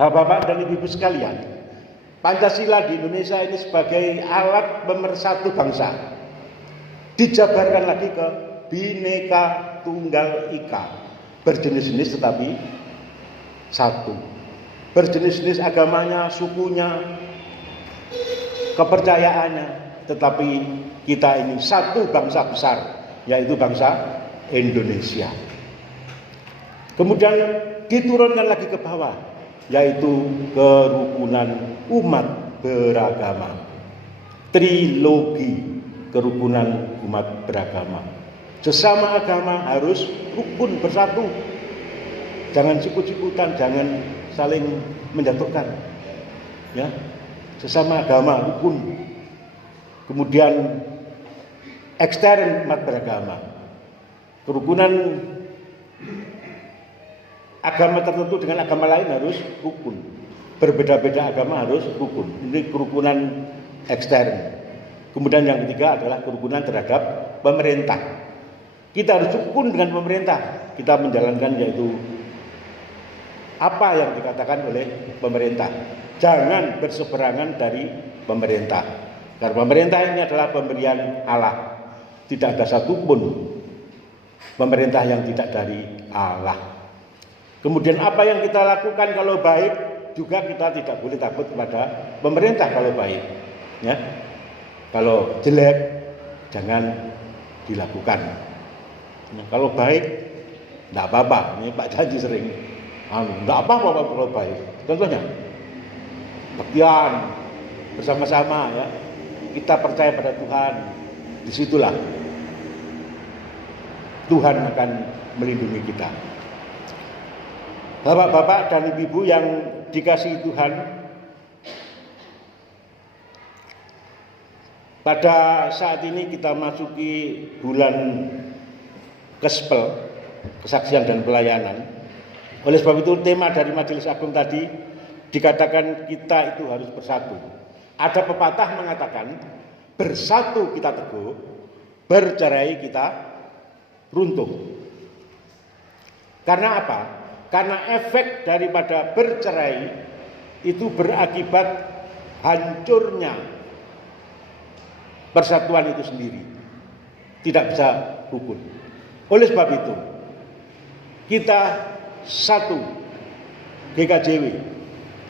Bapak-bapak dan ibu-ibu sekalian, Pancasila di Indonesia ini sebagai alat pemersatu bangsa dijabarkan lagi ke Bhinneka Tunggal Ika, berjenis-jenis tetapi satu, berjenis-jenis agamanya, sukunya, kepercayaannya, tetapi kita ini satu bangsa besar, yaitu bangsa Indonesia. Kemudian diturunkan lagi ke bawah, yaitu kerukunan umat beragama, trilogi kerukunan umat beragama. Sesama agama harus rukun bersatu, jangan sikut-sikutan, jangan saling menjatuhkan, ya. Sesama agama rukun. Kemudian ekstern umat beragama, kerukunan agama tertentu dengan agama lain harus rukun, berbeda-beda agama harus rukun. Ini kerukunan ekstern. Kemudian yang ketiga adalah kerukunan terhadap pemerintah. Kita harus rukun dengan pemerintah. Kita menjalankan yaitu apa yang dikatakan oleh pemerintah. Jangan berseberangan dari pemerintah. Karena pemerintah ini adalah pemberian Allah. Tidak ada satupun pemerintah yang tidak dari Allah. Kemudian apa yang kita lakukan kalau baik, juga kita tidak boleh takut kepada pemerintah kalau baik, ya. Kalau jelek jangan dilakukan. Nah, kalau baik tidak apa-apa. Ini Pak Janji sering, tidak apa-apa kalau baik. Contohnya, baktian bersama-sama, ya. Kita percaya pada Tuhan. Disitulah Tuhan akan melindungi kita. Bapak-bapak dan ibu-ibu yang dikasihi Tuhan, pada saat ini kita masuki bulan Kespel, kesaksian dan pelayanan. Oleh sebab itu tema dari Majelis Agung tadi dikatakan kita itu harus bersatu. Ada pepatah mengatakan bersatu kita teguh, bercerai kita runtuh. Karena apa? Karena efek daripada bercerai itu berakibat hancurnya persatuan itu sendiri. Tidak bisa rukun. Oleh sebab itu, kita satu GKJW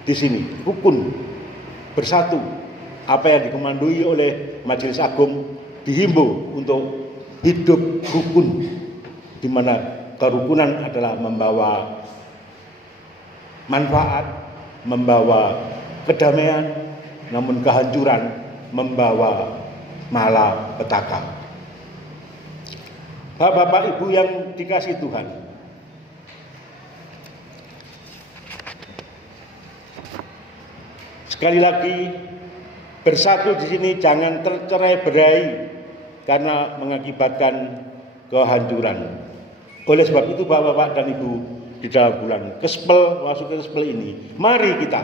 di sini rukun, bersatu. Apa yang dikomandoi oleh Majelis Agung dihimbau untuk hidup rukun, di mana kerukunan adalah membawa manfaat, membawa kedamaian, namun kehancuran membawa malapetaka. Bapak-bapak ibu yang dikasihi Tuhan, sekali lagi bersatu di sini jangan tercerai-berai karena mengakibatkan kehancuran. Oleh sebab itu bapak-bapak dan ibu, di dalam bulan Kespel, masuk ke Kespel ini, mari kita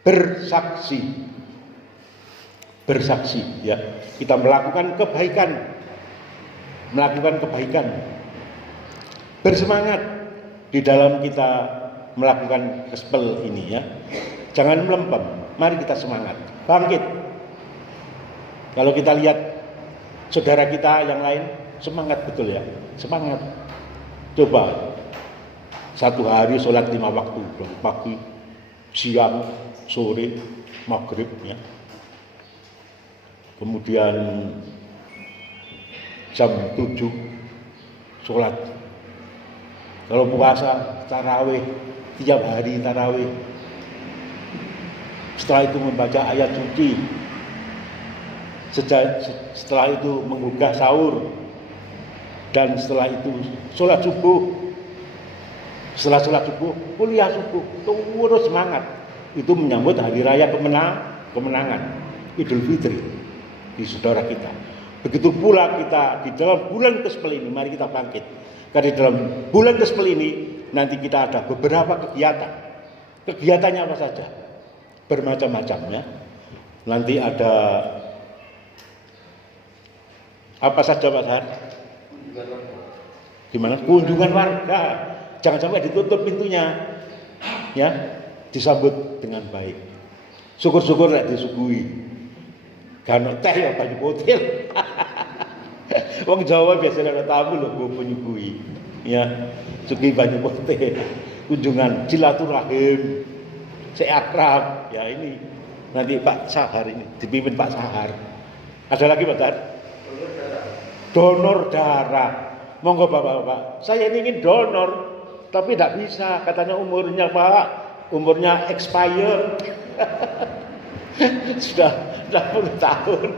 bersaksi, ya. Kita melakukan kebaikan, bersemangat di dalam kita melakukan Kespel ini, ya. Jangan melempem, mari kita semangat, bangkit. Kalau kita lihat saudara kita yang lain, semangat betul, ya, semangat. Coba satu hari sholat 5 waktu, pagi, siang, sore, maghrib, ya. Kemudian jam 7 sholat. Kalau puasa tarawih, tiap hari tarawih. Setelah itu membaca ayat suci. Setelah itu menggugah sahur. Dan setelah itu sholat subuh. Setelah sholat subuh, kuliah subuh. Terus semangat. Itu menyambut hari raya kemenangan Idul Fitri di saudara kita. Begitu pula kita di dalam bulan Kespel ini, mari kita bangkit. Karena di dalam bulan Kespel ini nanti kita ada beberapa kegiatan. Kegiatannya apa saja? Bermacam-macamnya. Nanti ada apa saja Pak Sar? Gimana? Kunjungan warga. Jangan sampai ditutup pintunya. ya disambut dengan baik. Syukur-syukur lek disuguhi. Gano teh ya banyu putih. Wong Jawa biasanya kalau tamu lho go nyuguhi. Ya, sugi banyu putih. Kunjungan silaturahim. Akrab. Ya ini nanti Pak Sahar ini dipimpin Pak Sahar. Ada lagi Pak Sahar? Donor darah. Monggo Bapak-bapak, saya ingin donor tapi tidak bisa, katanya umurnya Pak, umurnya expired. Sudah 60 tahun.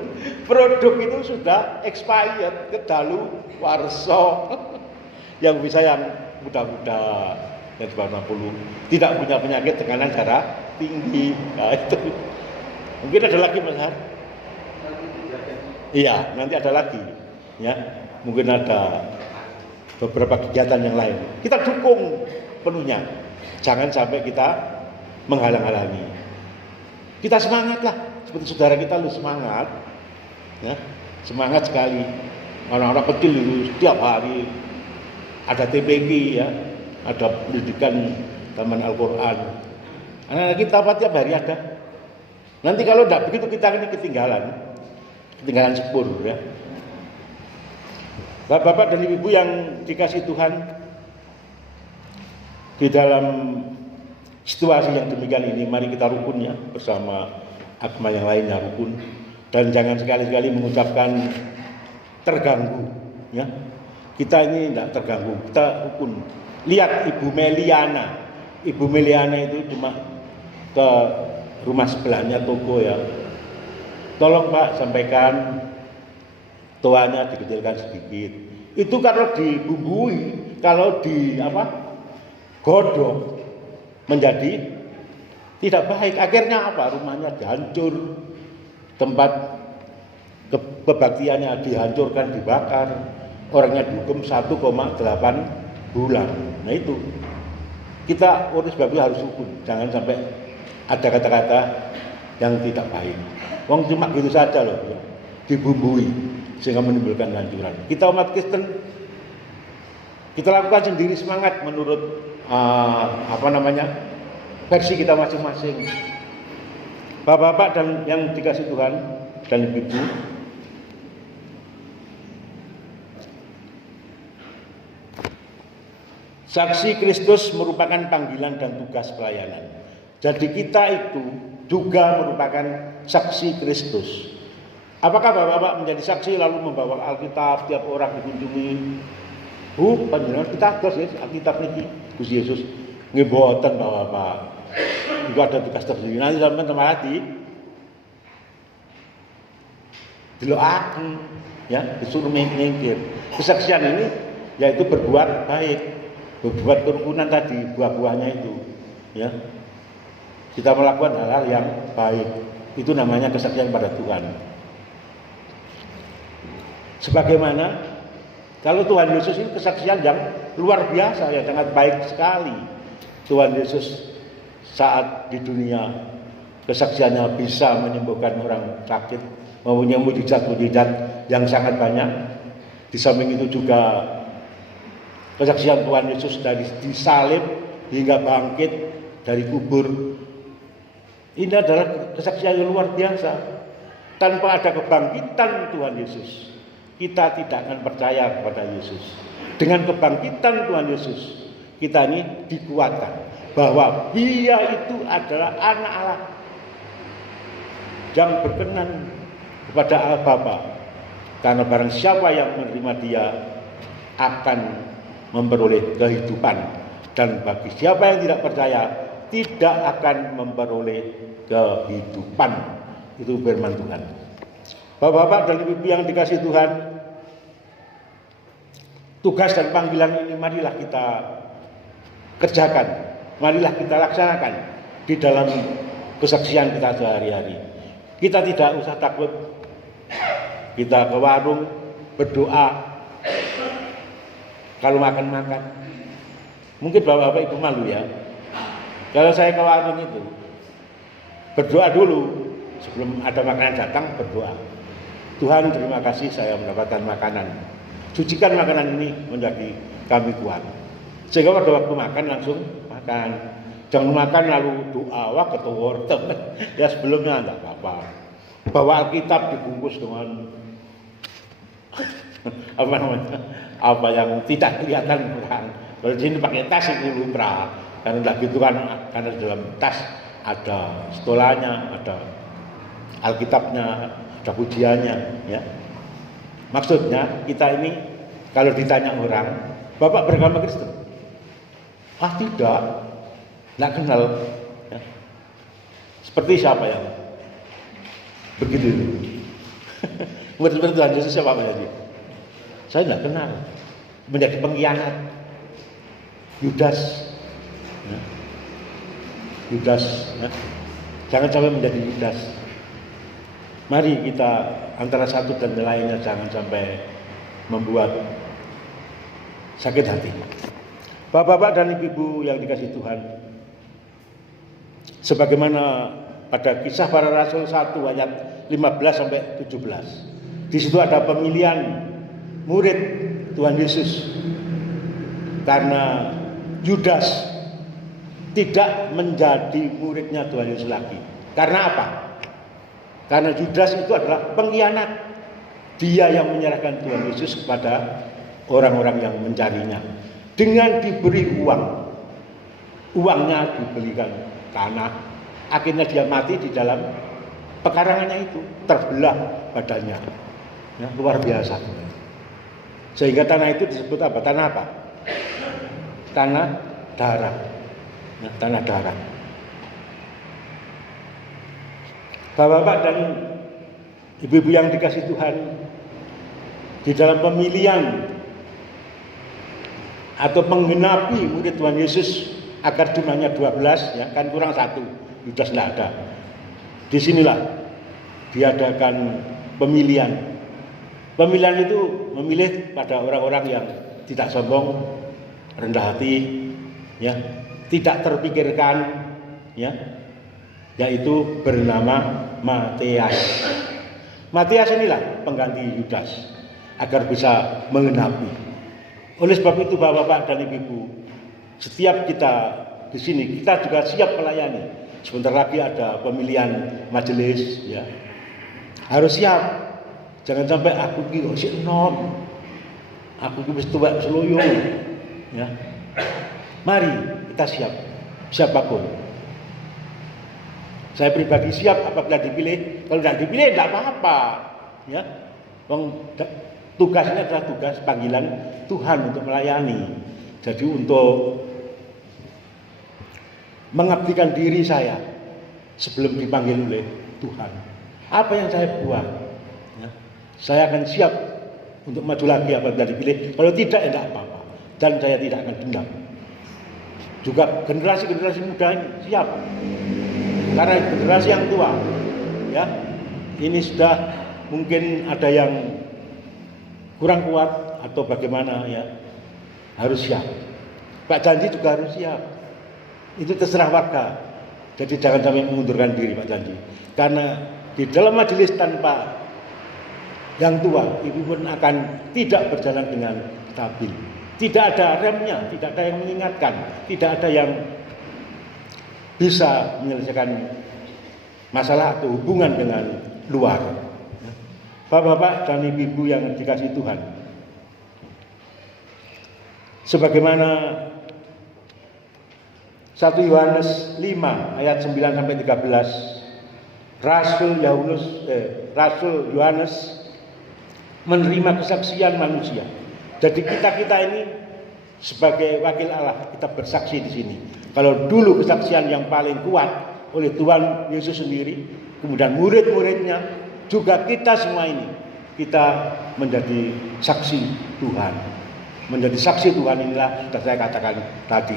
Produk itu sudah expired, kedalu warso. Yang bisa yang muda-muda yang di bawah 60, tidak punya penyakit tekanan darah tinggi. Nah, itu. Mungkin ada lagi Mas Har? Iya, nanti ada lagi. Ya, mungkin ada beberapa kegiatan yang lain. Kita dukung penuhnya. Jangan sampai kita menghalang-halangi. Kita semangatlah, seperti saudara kita lu semangat. Ya, semangat sekali. Orang-orang kecil dulu setiap hari ada TPG ya, ada pendidikan Taman Al-Qur'an. Anak-anak kita tiap hari ada. Nanti kalau tidak begitu kita ini ketinggalan sepur ya. Bapak-bapak dan ibu yang dikasih Tuhan, di dalam situasi yang demikian ini, mari kita rukun ya bersama agama yang lainnya rukun, dan jangan sekali-kali mengucapkan terganggu ya. Kita ini tidak terganggu, kita rukun. Lihat Ibu Meliana itu cuma ke rumah sebelahnya toko ya. Tolong Pak sampaikan tuanya dikecilkan sedikit. Itu kalau dibumbui, kalau godok menjadi tidak baik. Akhirnya apa? Rumahnya dihancur, tempat kebaktiannya dihancurkan, dibakar, orangnya dihukum 1,8 bulan. Nah itu kita oleh sebab itu harus hukum, jangan sampai ada kata-kata yang tidak baik. Wong cuma gitu saja loh ya. Dibumbui sehingga menimbulkan kehancuran. Kita umat Kristen, kita lakukan sendiri semangat menurut versi kita masing-masing. Bapak-bapak dan yang dikasih Tuhan dan ibu-ibu, saksi Kristus merupakan panggilan dan tugas pelayanan. Jadi kita itu juga merupakan saksi Kristus. Apakah bapak-bapak menjadi saksi lalu membawa Alkitab tiap orang dikunjungi? Panjenengan kita terus ya Alkitab niki Gusti Yesus ngeboten bapak-bapak. Itu ada tugas tersendiri. Nanti teman-teman hati diloaken ya, disuruh mengingkir. Kesaksian ini yaitu berbuat baik, berbuat kerukunan tadi, buah-buahnya itu ya. Kita melakukan hal-hal yang baik. Itu namanya kesaksian pada Tuhan. Sebagaimana kalau Tuhan Yesus itu kesaksian yang luar biasa, yang sangat baik sekali. Tuhan Yesus saat di dunia kesaksiannya bisa menyembuhkan orang sakit, mempunyai mujizat-mujizat yang sangat banyak. Di samping itu juga kesaksian Tuhan Yesus dari disalib hingga bangkit dari kubur. Ini adalah kesaksian yang luar biasa. Tanpa ada kebangkitan Tuhan Yesus, kita tidak akan percaya kepada Yesus. Dengan kebangkitan Tuhan Yesus, kita ini dikuatkan bahwa Dia itu adalah anak Allah yang berkenan kepada Allah Bapa. Karena barang siapa yang menerima Dia akan memperoleh kehidupan, dan bagi siapa yang tidak percaya tidak akan memperoleh kehidupan. Itu firman Tuhan. Bapak-bapak dan ibu-ibu yang dikasih Tuhan, tugas dan panggilan ini marilah kita kerjakan, marilah kita laksanakan di dalam kesaksian kita sehari-hari. Kita tidak usah takut. Kita ke warung berdoa kalau makan-makan. Mungkin bapak-bapak itu malu ya. Kalau saya ke warung itu berdoa dulu sebelum ada makanan datang, berdoa. Tuhan, terima kasih saya mendapatkan makanan. Sucikan makanan ini menjadi kami kuat. Sehingga pada waktu makan langsung makan. Jangan makan lalu doa, wah ketua ya sebelumnya enggak apa-apa. Bawa Alkitab dibungkus dengan apa namanya? Apa yang tidak kelihatan orang. Kalau di sini pakai tas itu lumrah. Karena enggak gitu kan, karena dalam tas ada stolanya, ada Alkitabnya, ada pujiannya, ya. Maksudnya kita ini kalau ditanya orang, Bapak beragama Kristen? Ah tidak, nggak kenal. Ya. Seperti siapa yang begitu? Menurut Tuhan Yesus siapa dia? Saya nggak kenal. Menjadi pengkhianat. Yudas. Ya. Yudas. Ya. Jangan sampai menjadi Yudas. Mari kita antara satu dan lainnya jangan sampai membuat sakit hati. Bapak-bapak dan ibu-ibu yang dikasihi Tuhan, sebagaimana pada Kisah Para Rasul 1 ayat 15 sampai 17. Di situ ada pemilihan murid Tuhan Yesus. Karena Yudas tidak menjadi muridnya Tuhan Yesus lagi. Karena apa? Karena Yudas itu adalah pengkhianat. Dia yang menyerahkan Tuhan Yesus kepada orang-orang yang mencarinya. Dengan diberi uang. Uangnya dibelikan tanah. Akhirnya dia mati di dalam pekarangannya itu. Terbelah badannya. Ya, luar biasa. Sehingga tanah itu disebut apa? Tanah apa? Tanah darah. Ya, tanah darah. Bapak-bapak dan ibu-ibu yang dikasihi Tuhan, di dalam pemilihan atau menggenapi murid Tuhan Yesus agar jumlahnya 12, ya kan kurang satu, Yudas tidak ada. Disinilah diadakan pemilihan. Pemilihan itu memilih pada orang-orang yang tidak sombong, rendah hati, ya, tidak terpikirkan, ya, yaitu bernama Matias. Matias inilah pengganti Yudas agar bisa menggenapi. Oleh sebab itu Bapak-bapak dan Ibu-ibu, setiap kita di sini kita juga siap melayani. Sebentar lagi ada pemilihan majelis, ya. Harus siap. Jangan sampai aku ki sik enom. Aku ki wis tuwek seloyo. Ya. Mari kita siap. Siapapun. Saya pribadi siap apabila dipilih. Kalau tidak dipilih tidak apa-apa, ya. Tugasnya adalah tugas panggilan Tuhan untuk melayani. Jadi untuk mengabdikan diri saya sebelum dipanggil oleh Tuhan. Apa yang saya buat, ya, saya akan siap untuk maju lagi apabila dipilih. Kalau tidak, ya tidak apa-apa. Dan saya tidak akan dendam. Juga generasi-generasi muda ini siap. Karena generasi yang tua, ya, ini sudah mungkin ada yang kurang kuat atau bagaimana, ya, harus siap. Pak Janji juga harus siap. Itu terserah warga. Jadi jangan sampai mengundurkan diri Pak Janji. Karena di dalam majelis tanpa yang tua, ibu pun akan tidak berjalan dengan stabil. Tidak ada remnya, tidak ada yang mengingatkan, tidak ada yang bisa menyelesaikan masalah atau hubungan dengan luar. Bapak-bapak dan ibu-ibu yang dikasihi Tuhan, sebagaimana 1 Yohanes 5 ayat 9 sampai 13, Rasul Yohanes menerima kesaksian manusia. Jadi kita ini sebagai wakil Allah, kita bersaksi di sini. Kalau dulu kesaksian yang paling kuat oleh Tuhan Yesus sendiri, kemudian murid-muridnya, juga kita semua ini, kita menjadi saksi Tuhan. Menjadi saksi Tuhan inilah yang saya katakan tadi.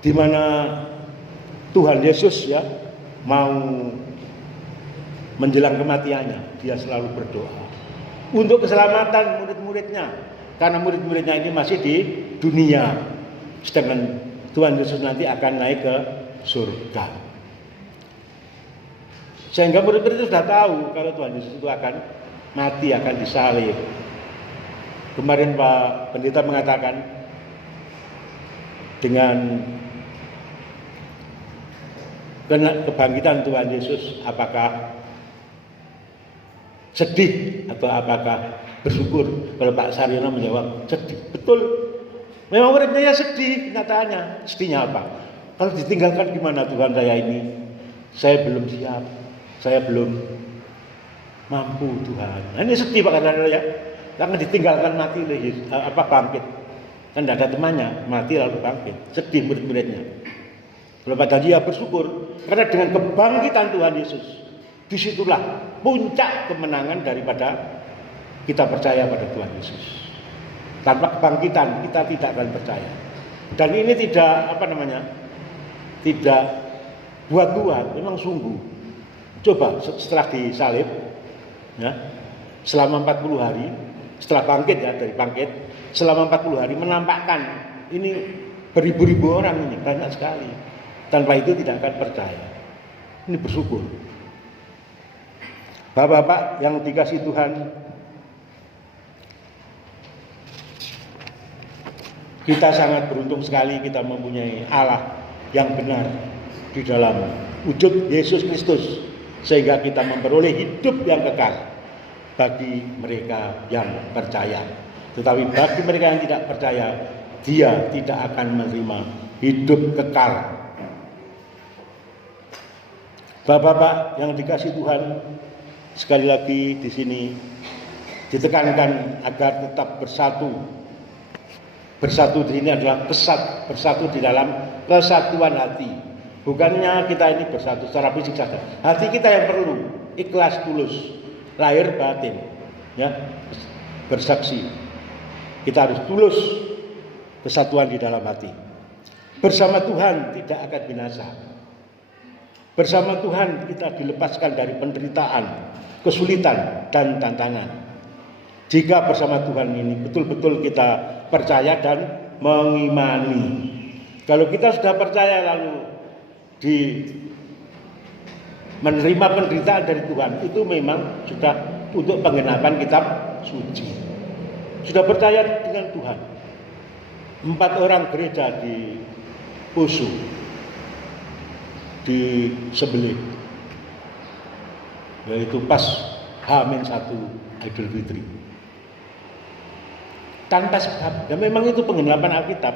Di mana Tuhan Yesus, ya, mau menjelang kematiannya, dia selalu berdoa untuk keselamatan murid-muridnya. Karena murid-muridnya ini masih di dunia. Sedangkan Tuhan Yesus nanti akan naik ke surga. Sehingga murid-murid itu sudah tahu kalau Tuhan Yesus itu akan mati, akan disalib. Kemarin Pak Pendeta mengatakan, dengan kebangkitan Tuhan Yesus, apakah sedih atau apakah bersyukur? Kalau Pak Saryono menjawab sedih, betul. Memang muridnya ya sedih, kenyataannya. Sedihnya apa? Kalau ditinggalkan gimana Tuhan saya ini? Saya belum siap, saya belum mampu Tuhan. Nah, ini sedih Pak Saryono ya. Karena ditinggalkan mati oleh Yesus, bangkit. Kan tidak ada temannya, mati lalu bangkit. Sedih murid-muridnya. Kalau pada dia bersyukur, karena dengan kebangkitan Tuhan Yesus, disitulah puncak kemenangan daripada kita percaya pada Tuhan Yesus. Tanpa kebangkitan kita tidak akan percaya. Dan ini tidak tidak buat-buat, memang sungguh. Coba setelah disalib, ya, selama 40 hari, setelah bangkit ya, dari bangkit, selama 40 hari menampakkan ini beribu-ribu orang ini, banyak sekali. Tanpa itu tidak akan percaya. Ini bersyukur. Bapak-bapak yang dikasih Tuhan, kita sangat beruntung sekali kita mempunyai Allah yang benar di dalam wujud Yesus Kristus, sehingga kita memperoleh hidup yang kekal bagi mereka yang percaya. Tetapi bagi mereka yang tidak percaya, dia tidak akan menerima hidup kekal. Bapak-bapak yang dikasih Tuhan, sekali lagi di sini ditekankan agar tetap bersatu. Bersatu di sini adalah bersatu di dalam kesatuan hati. Bukannya kita ini bersatu secara fisik saja. Hati kita yang perlu ikhlas tulus, lahir batin, ya, bersaksi. Kita harus tulus kesatuan di dalam hati. Bersama Tuhan tidak akan binasa. Bersama Tuhan kita dilepaskan dari penderitaan, kesulitan, dan tantangan. Jika bersama Tuhan ini betul-betul kita percaya dan mengimani. Kalau kita sudah percaya lalu menerima penderitaan dari Tuhan, itu memang sudah untuk penggenapan kitab suci. Sudah percaya dengan Tuhan. 4 orang gereja di Poso disembelih, yaitu pas H-1 Idul Fitri, tanpa sebab. Dan memang itu penggenapan Alkitab.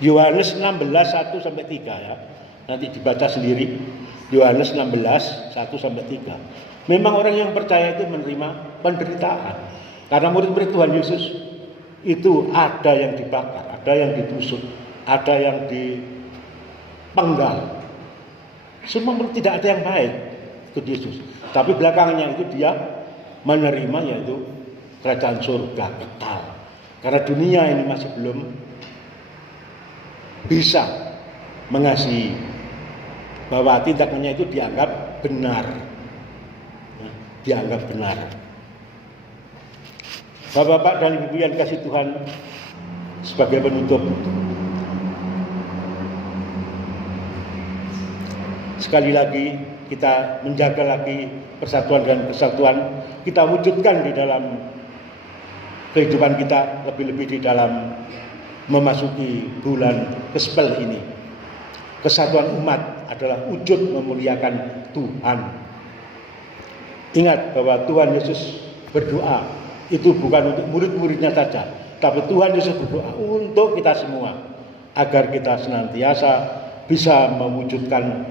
Yohanes 16:1-3 ya. Nanti dibaca sendiri. Yohanes 16:1-3. Memang orang yang percaya itu menerima penderitaan. Karena murid-murid Tuhan Yesus itu ada yang dibakar, ada yang ditusuk, ada yang dipenggal. Semua tidak ada yang baik itu Yesus. Tapi belakangnya itu dia menerima, yaitu kerajaan surga kekal. Karena dunia ini masih belum bisa mengasihi, bahwa tindakannya itu dianggap benar. Dianggap benar. Bapak-bapak dan ibu yang dikasih Tuhan, sebagai penutup, sekali lagi kita menjaga lagi persatuan dan kesatuan, kita wujudkan di dalam kehidupan kita, lebih-lebih di dalam memasuki bulan Gospel ini. Kesatuan umat adalah wujud memuliakan Tuhan. Ingat bahwa Tuhan Yesus berdoa itu bukan untuk murid-muridnya saja, tapi Tuhan Yesus berdoa untuk kita semua, agar kita senantiasa bisa mewujudkan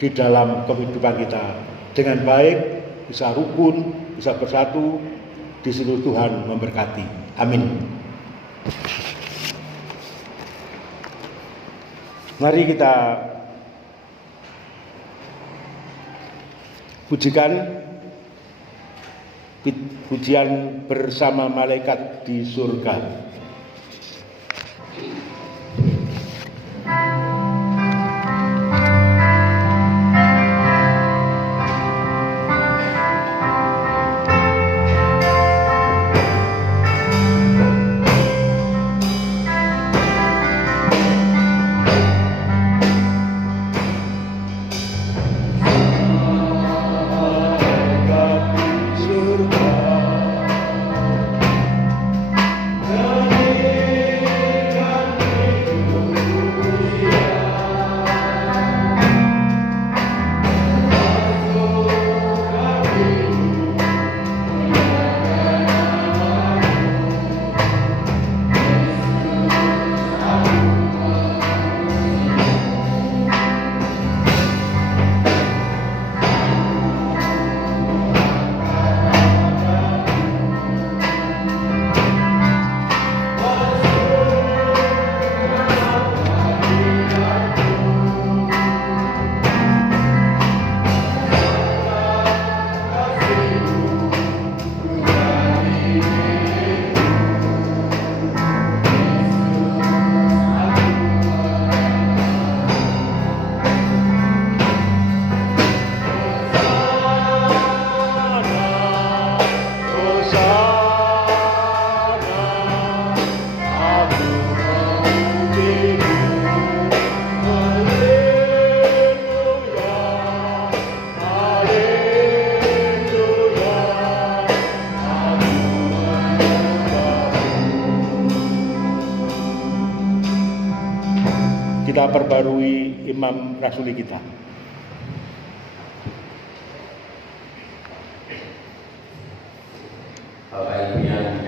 di dalam kehidupan kita dengan baik, bisa rukun, bisa bersatu. Di situ Tuhan memberkati. Amin. Mari kita pujikan pujian bersama malaikat di surga. kita perbarui imam rasuli kita. Bapak Ibu yang